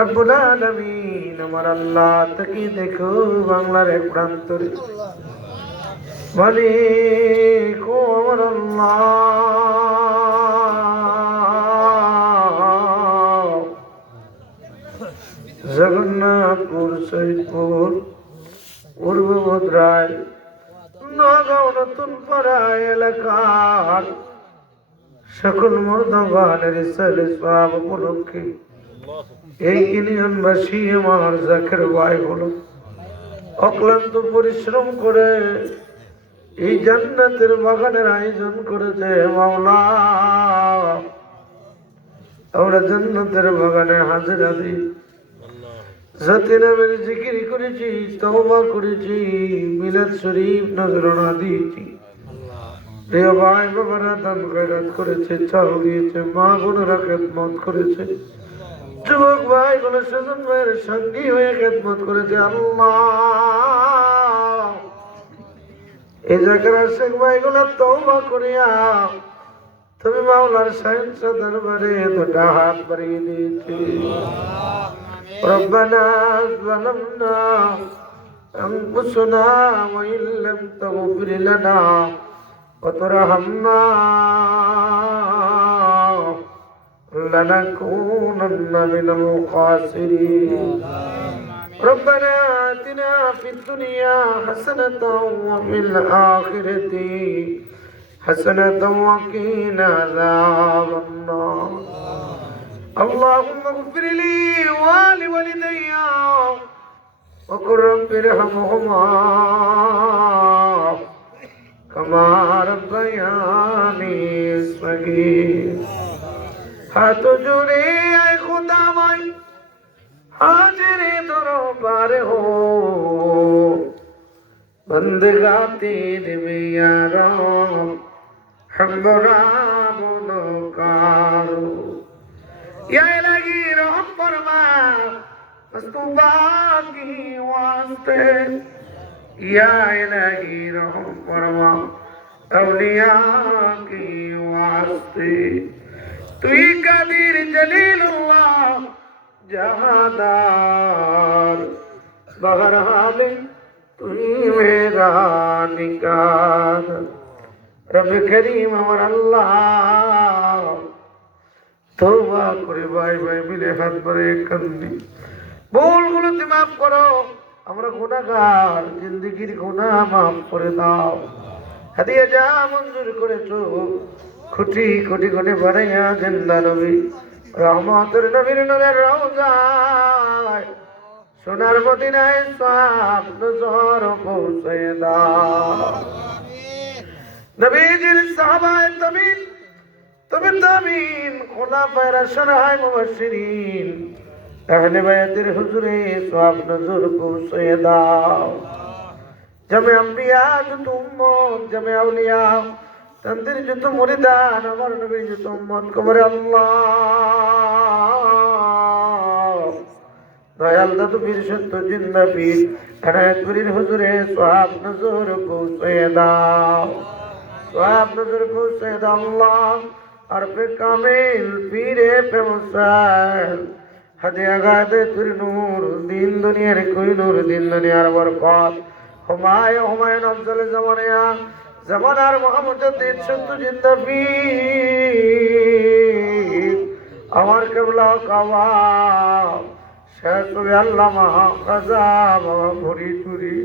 রব্বুল আলামিন আমার আল্লাহ তাকে দেখো বাংলার এক প্রান্তরে মালিক ও আমার আল্লাহ জগন্নাথপুর সৈয়দপুর পূর্ব মুদ্রায় নগাঁও নতুন পাড়া এলাকার সকল মর্দবানের ছেলে সব উপলক্ষে এই ইউনিয়নবাসী আমার জাকের ভাই হলো অক্লান্ত পরিশ্রম করে এই জান্নাতের বাগানের আয়োজন করেছে মাওলা। আমরা জান্নাতের বাগানে হাজিরা দিই, জাতি নামের জিকির করেছি, তওবা করেছি, মিলাদ শরীফ নজরানা দিয়েছি। প্রিয় ভাই বাবারা দান খয়রাত করেছে, চাল দিয়েছে, মা বোনেরা খেদমত করেছে, যুবক ভাই গুলো স্বজন ভাইয়ের সঙ্গী হয়ে খেদমত করেছে। আল্লাহ এই জায়গার শেখ ভাই গুলো তওবা করিয়া তুমি মাওলার সাহেব দরবারে দুটা হাত বাড়িয়ে দিয়েছি। রব্বানা যালামনা আনফুসানা ওয়া ইল্লাম তাগফির লানা ওয়া তারহামনা لنكونن من الخاسرين. ربنا آتنا في الدنيا حسنة وفي الآخرة حسنة وقنا عذاب النار. اللهم اغفر لي ولوالدي وقل رب ارحمهما كما ربياني صغيرا. হাত জুড়ে আয় খুদামাই হাজিরে দরবারে হো বন্দগাতে দেবে ইয়ারাম हमरा गुनहगारो या इलाही रहम फरमा मस्तूबा की वास्ते या इलाही रहम फरमा औलिया की वास्ते তুই কাদির জলিলুল্লাহ জাহাদার বহরহালে তুই মেরা নিগার রব করিম আমার আল্লাহ তওবা করে ভাই ভাই মিলে হাত ধরে কান্দি ভুলগুলোতে মাফ করো, আমরা গুনাহগার, জিন্দেগির গুনাহ মাফ করে দাও। হাদিয়া যা মঞ্জুর করেছো কোটি কোটি কোটি বাড়াইয়া জিন্দা নবী রহমতের নবীর নূরের রওজায় সোনার মদিনায় সওয়াব নজর পৌঁছে দাও। নবীজির সাহাবায়ে তামিন তবে তামিন খুলাফায়ে রাশিদিন মুবাশশিরিন আহলে বায়াতের হুজুরে সওয়াব নজর পৌঁছে দাও। জামে আম্বিয়া যত উম্মত, জামে আউলিয়া তাদের যত মুরিদান, আমার নবীর যত উম্মত কবরে আল্লাহ দয়াল দাদু বীর সত্য জিন্দা পীর এনায়েতপুরীর হুজুরে সওয়াব নজর পৌঁছে দাও, সওয়াব নজর পৌঁছে দাও আল্লাহ। আর পে কামিল পীরে পে মুসাইল হাদিয়া গাদে তুর নূর দিন দুনিয়ার কোই নূর দিন দুনিয়ার বরকত হুমায়ুন আফজল জামানিয়া জামানার মুহাম্মদিন সত্য জিন্দা পীর আমার কেবলা কাওয়া শেষ আল্লামা কাজা বাবা ভরি চুরি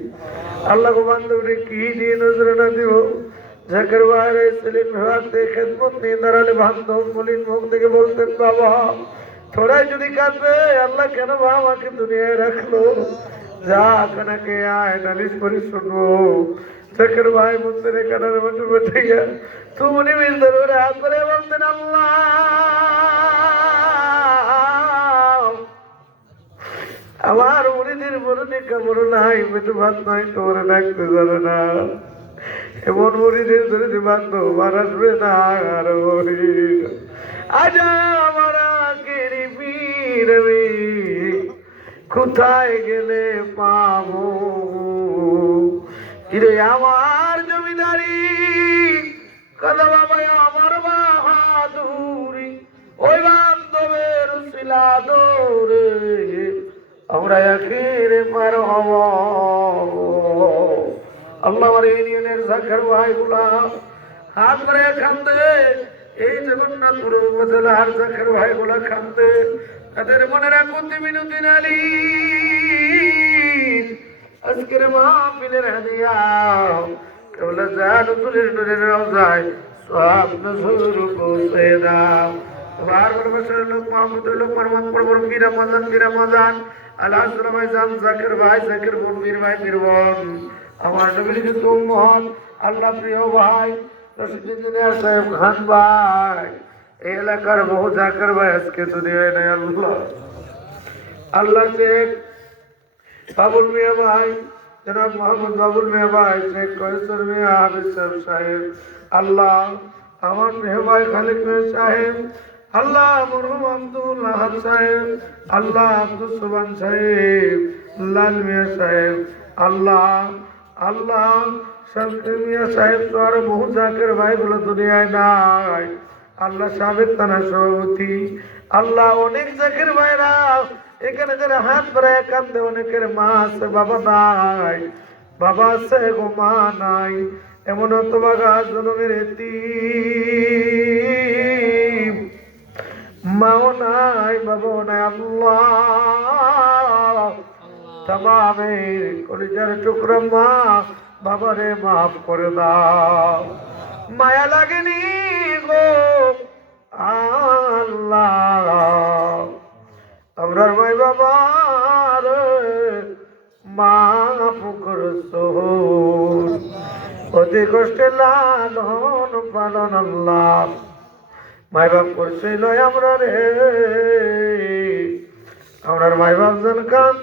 আল্লাহ গো বান্ধবরে কি দিয়ে নজরে না দিব। জাকের বাইরে সেলিম ভাতে খেদমত নিয়ে দাঁড়ালে বান্ধব মলিন মুখ থেকে বলতেন বাবা থোড়াই যদি কাঁদবে আল্লাহ কেন বা আমাকে দুনিয়ায় রাখলো, যা কানাকে আয় নালিশ করে শুনবো। জাকের ভাই মন্দিরে কানার বসে বসে গিয়া তুমি মিল ধরে হাত ধরে বলতেন আল্লাহ আমার মুরিদের মরণে কামড় নাই, পেটে ভাত নাই, তোর ডাকতে জানে না। এমন মুরিদের ধরে যে বান্ধব আর আসবে না। আর আজ আমার কেরি পীর কোথায় গেলে পাবো কিরে আমার জমিদারি কাদা বাবা আমার বাহাদুরি ওই বান্ধবের শিলা দৌড়ে আমরা আখেরে পার হব। আল্লাহ আমার ইউনিয়নের জাকের ভাইগুলা হাত ধরে কান্দে, এই জগন্নাথপুর উপজেলার জাকের ভাইগুলা কান্দে, তাদের মনে রাখুন মিনতি নালি আজকের মাহফিলের হাদিয়া কেবলা জান তুলের নূরের রওজায় সব নজর পৌঁছে দাও। বারবার বছরের লোক মাহমুদুর লোক মারমান পড়বর বীর রমাজান আল্লাহ ভাই জান জাকির ভাই জাকির বোন বীর ভাই বীর বোন আমার নবীর যুদ্ধ মহান আল্লাহ প্রিয় ভাই রশিদ ইঞ্জিনিয়ার সাহেব খান ভাই এই এলাকার বহু জাকির ভাই আজকে দুনিয়ায় নেই। আল্লাহ আল্লাহ শেখ বাবুল মিয়া ভাই জনাব মোহাম্মদ বাবুল মিয়া ভাই শেখ কয়েসর মিয়া হাফিজ সাহেব আল্লাহ আমার প্রিয় ভাই খালিদ মিয়া সাহেব আল্লাহ মরহুম আব্দুল আহাদ সাহেব আল্লাহ আব্দুল সুবান সাহেব লাল মিয়া সাহেব আল্লাহ আল্লাহ শঙ্কর মিয়া সাহেব তো আরো বহু জাকের ভাইগুলো দুনিয়ায় নাই। আল্লাহ সাবেক থানা সভাপতি আল্লাহ অনেক জাকের ভাইরা এখানে যারা হাত ধরে কান্দে, অনেকের মা আছে বাবা নাই, বাবা আছে গো মা নাই, এমন তোমাগা জনমের এতিম মাও নাই বাবাও নাই। আল্লাহ তামামের কলিজার টুকরা মা বাবারে মাফ করে দাও, মায়া লাগেনি গো আল্লাহ আমরার ভাই বাবার মাফ করছো, অতি কষ্টে লালন পালন আল্লাহ মাই বাপ করছে লয় আমরা রে, আমরার মাই বাপ যেন কান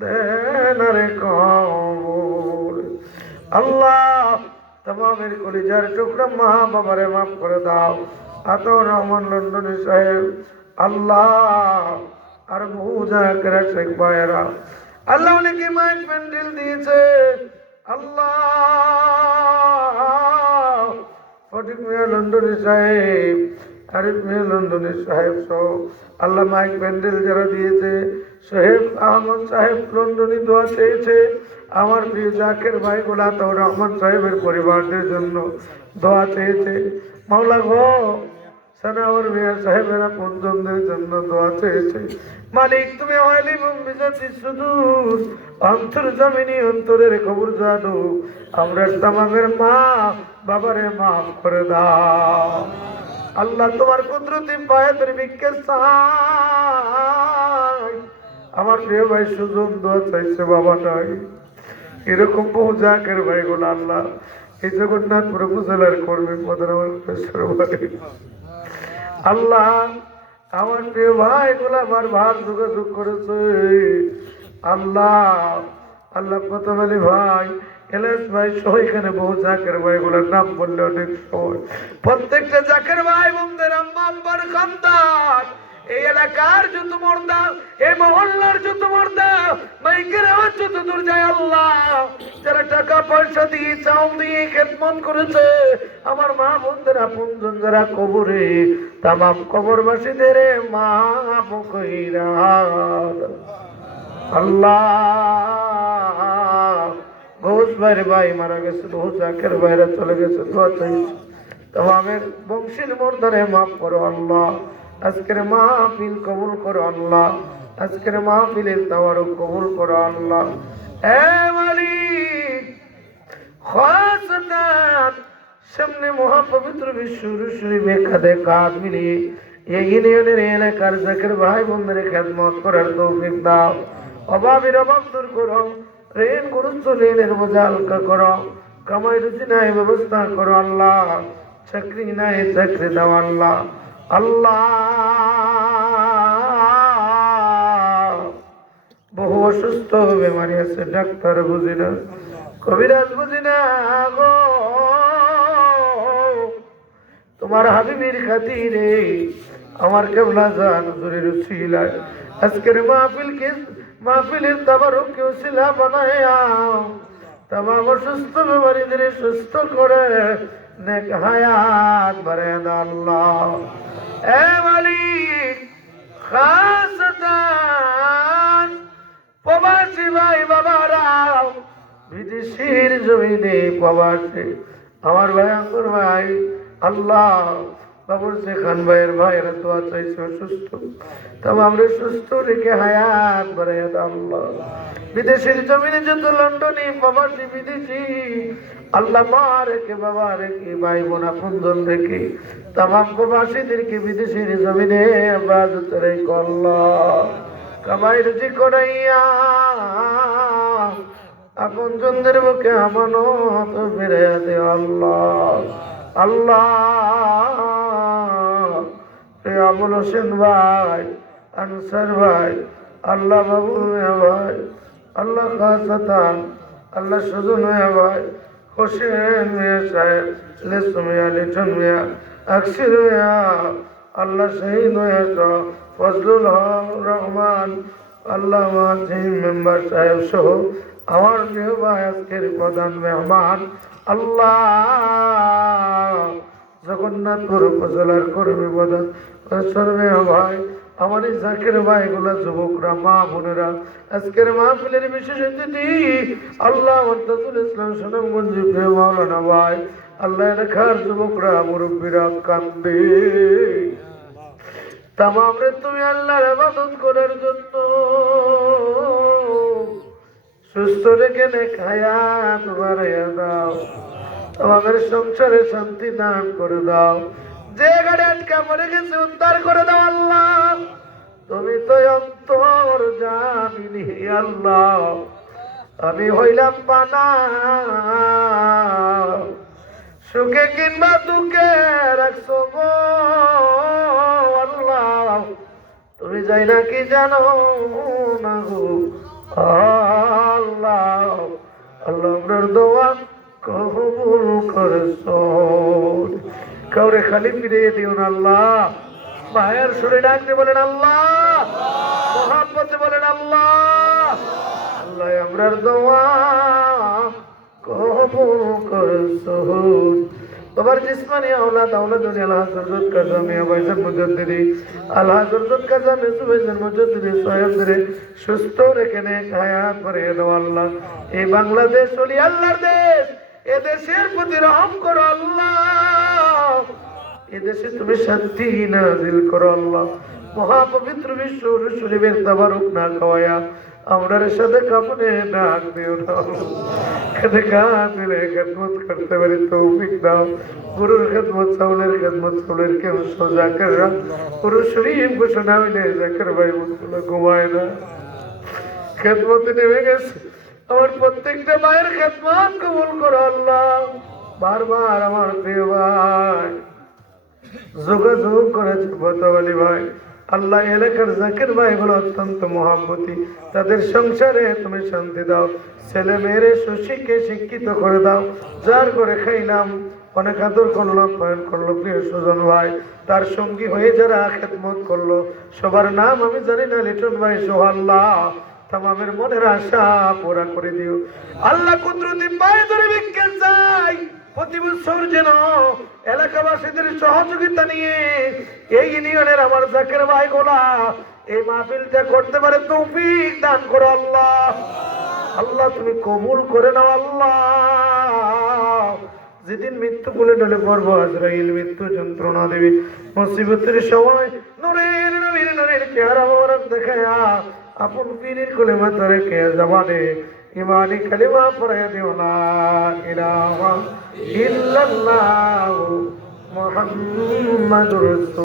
দেন রে কবুল। আল্লাহ তামামের কলিজার টুকরা মা বাবারে মাফ করে দাও। আতর রহমান লন্ডনী সাহেব আল্লাহ আর বহু জায়গায় শেখ ভাইয়েরা আল্লাহ অনেকে মাইক প্যান্ডেল দিয়েছে আল্লাহ ফটিক মিয়া লন্ডনী সাহেব আরিফ মিয়া লন্ডনী সাহেব সহ আল্লাহ মাইক প্যান্ডেল যারা দিয়েছে সোহেব আহমদ সাহেব লন্ডনী দোয়া চেয়েছে, আমার প্রিয় জাকের ভাই গোলাতর রহমান সাহেবের পরিবারদের জন্য দোয়া চেয়েছে, মাওলা গো সানাওয়ার মিয়া সাহেবেরা পঞ্চমদের জন্য দোয়া চেয়েছে। মালিক তুমি আলিম বিজাতি সুদূর অন্তর জমিনি অন্তরের খবর জানো, আমরা তামামের মা বাবারে মাফ করে দাও। আল্লাহ তোমার কুদরতি পায়ের ভিক্ষে চাই, আমার প্রিয় ভাই সুজন দোয়া চাইছে বাবা নাই, এরকম বহু জাকের ভাই গুলো আল্লাহ এই জগন্নাথপুর উপজেলার কর্মী প্রধান আল্লাহ আমার প্রিয় ভাই গুলা আমার ভার যোগাযোগ করেছে আল্লাহ আল্লাহ প্রথম আলী ভাই এলএস ভাই সহ এখানে বহু জাকের ভাই গুলার নাম বললে অনেক সময় প্রত্যেকটা জাকের ভাই বোনদের আম্মা আব্বার খানদান এই এলাকার যত মর্দা এই মহল্লার যত মর্দা মাইকের আওয়াজ যত দূর যায় আল্লাহ যারা টাকা পয়সা দিয়ে চাও দিয়ে খেদমত করেছে আমার মা বোনদের আপনজন যারা কবরে তামাম কবরবাসীদের মাফ কইরা আল্লাহ বহুত ভাইয়ের ভাই মারা গেছে, বহু জাকের ভাইরা চলে গেছে, দোয়া চাইছে তামামের বংশীর মর্দারে মাফ করো আল্লাহ। আজকের মাহফিল কবুল করো আল্লাহ, আজকের মাহফিলের তাওয়ারুক কবুল করো আল্লাহ। এ মালিক খাসতান সামনে মহাপবিত্র বিশ্বর শরীফে কাঁধে কাঁধ মিলিয়ে এই ইউনিয়নের এলাকার জাকের ভাই বোনদের খেদমত করার তৌফিক দাও। অভাবের অভাব দূর করো, ঋণ গুরুত্ব ঋণের বোঝা হালকা করো, কামাই রুচি নাই ব্যবস্থা করো আল্লাহ, চাকরি নাই চাকরি দাও আল্লাহ। আল্লাহ বহু অসুস্থ বেমারি আছে, ডাক্তার বুঝি না, কবিরাজ বুঝি না গো, তোমার হাবিবের খাতিরে আমার কেবলা জান হুজুরের উসিলায় আজকের মাহফিলের তাবারুক কে উসিলা বানায়া তামাম অসুস্থ বেমারিদের সুস্থ করে নেক হায়াত বাড়ায় দাও আল্লাহ। এ মালিক খাসতান প্রবাসী ভাই বাবারা, বিদেশের জমিনে প্রবাসী আমার ভাই আঙ্গুর ভাই, আল্লাহ বাবুর খান ভাইয়ের ভাইয়েরা দোয়া চাইছে অসুস্থ, তবে আমরা সুস্থ রেখে হায়াত বাড়াইয়া দাও আল্লাহ। বিদেশের জমিনে যত লন্ডনে প্রবাসী বিদেশি আল্লাহ মা রেখে বাবা রেখে ভাই বোন আপনজন রেখে তামাম প্রবাসীদেরকে বিদেশের জমিনে হেফাজত রেখে আল্লাহ কামাই রুজি করাইয়া আপনজনদের মুখে আমানত ফিরাইয়া দে আল্লাহ। আল্লাহ আবুল হোসেন ভাই, আনসার ভাই, আল্লাহ বাবু মিয়া ভাই, আল্লাহ খাসাতান, আল্লাহ সুজন মিয়া ভাই, হোসেন মিয়া সাহেব, লেসু মিয়া, লিটন মিয়া, আকসির মিয়া, আল্লাহ শহীদ মিয়া সহ ফজলুল হক রহমান, আল্লাহ মাজিদ মেম্বার সাহেব সহ আমার প্রিয় ভাই আজকের প্রধান মেহমান আল্লাহ জগন্নাথপুর উপজেলার কর্মী প্রধান ভাই, আমার এই জাকের ভাইগুলা, যুবকরা, মা বোনেরা, আজকের মাহফিলের বিশেষ অতিথি আল্লাহ মুর্তাজুল ইসলাম সুনামগঞ্জ প্রিয় মাওলানা ভাই, আল্লাহ এলাকার যুবকরা, মুরব্বীরা কান্দে তামামরে তুমি আল্লাহর ইবাদত করার জন্য সুস্থ রেখে হায়াত বাড়াইয়া দাও, আমাদের সংসারে শান্তি দান করে দাও, যে গাড়ি আটকা মরে গেছে উদ্ধার করে দাও আল্লাহ। তুমি তো অন্তর জামিনি আল্লাহ, আমি হইলাম পানা, সুখে কিংবা দুঃখে রাখছো গো আল্লাহ, তুমি যাই না কি জানো না গো আল্লাহ। আল্লাহ আপনার দোয়া কবুল করেছো, কাউরে খালি ফিরিয়ে দিও না আল্লাহ। মায়ের সুরে ডাকতে বলেন আল্লাহ, মোহাম্মতে বলেন আল্লাহ। আল্লাহ আপনার দোয়া কবুল করেছো। তোমার জিসমানি আওলাদ আওলাদুল আল্লাহ হযরত কাজী মিয়া ভাইজান মুজাদ্দিদি, আল্লাহ হযরত কাজী মিয়া ভাইজান মুজাদ্দিদি সাহেবদের সুস্থ রেখে নেক হায়াত বাড়িয়ে দাও আল্লাহ। এই বাংলাদেশ ওলি আল্লাহর দেশ, এ দেশের প্রতি রহম করো আল্লাহ, এ দেশে তুমি শান্তি নাজিল করো আল্লাহ। মহাপবিত্র বিশ্ব শরীফের তাবারুক না খাওয়ায়া আমরার সাথে কাপড়ে ডাক দিও না, খেতে কাঁদিলে খেদমত করতে পারি তৌফিক দাও। গুরুর খেদমত চাউলের খেদমত চাউলের কেউ জাকেররা গুরু শরীফ ঘোষণা হইলে জাকের ভাই মুসগুলো ঘুমায় না, খেদমতে নেমে গেছে। আমার প্রত্যেকটা মায়ের খেদমত কবুল করো আল্লাহ। বারবার আমার প্রিয় ভাই যোগাযোগ করেছে বতওয়ালি ভাই, আল্লাহ এলাকার জাকির ভাইগুলো অত্যন্ত মহাব্বতী, তাদের সংসারে তুমি শান্তি দাও, ছেলে মেয়েরে সুশিক্ষে শিক্ষিত করে দাও। যার করে খাইলাম অনেক আদর করলাম, পয়ন করলো প্রিয় সুজন ভাই, তার সঙ্গী হয়ে যারা খেদমত করলো সবার নাম আমি জানি না, লিটন ভাই সহ আল্লাহ তামামের মনের আশা পুরা করে দিও আল্লাহ। কুদরতি পায়ে ধরে ভিক্ষা চাই, প্রতি বছর যেন এলাকাবাসীদের সহযোগিতা নিয়ে এই ইউনিয়নের আমার জাকের ভাই গোলা এই মাহফিলটা করতে পারে তৌফিক দান করো আল্লাহ। আল্লাহ তুমি কবুল করে নাও আল্লাহ। যেদিন মৃত্যু কোলে ডলে পড়বো আজরাইল মৃত্যু যন্ত্রণা দেবে, মুসিবতের সময় নূরের নবীর নূরের চেহারা মোবারক দেখায়া আপন পীরের কোলে মাথা রেখে জবানে ইমানি কালিমা পড়াইয়া দিও লা ইলাহা ইল্লাল্লাহু মুহাম্মাদুর রাসূল।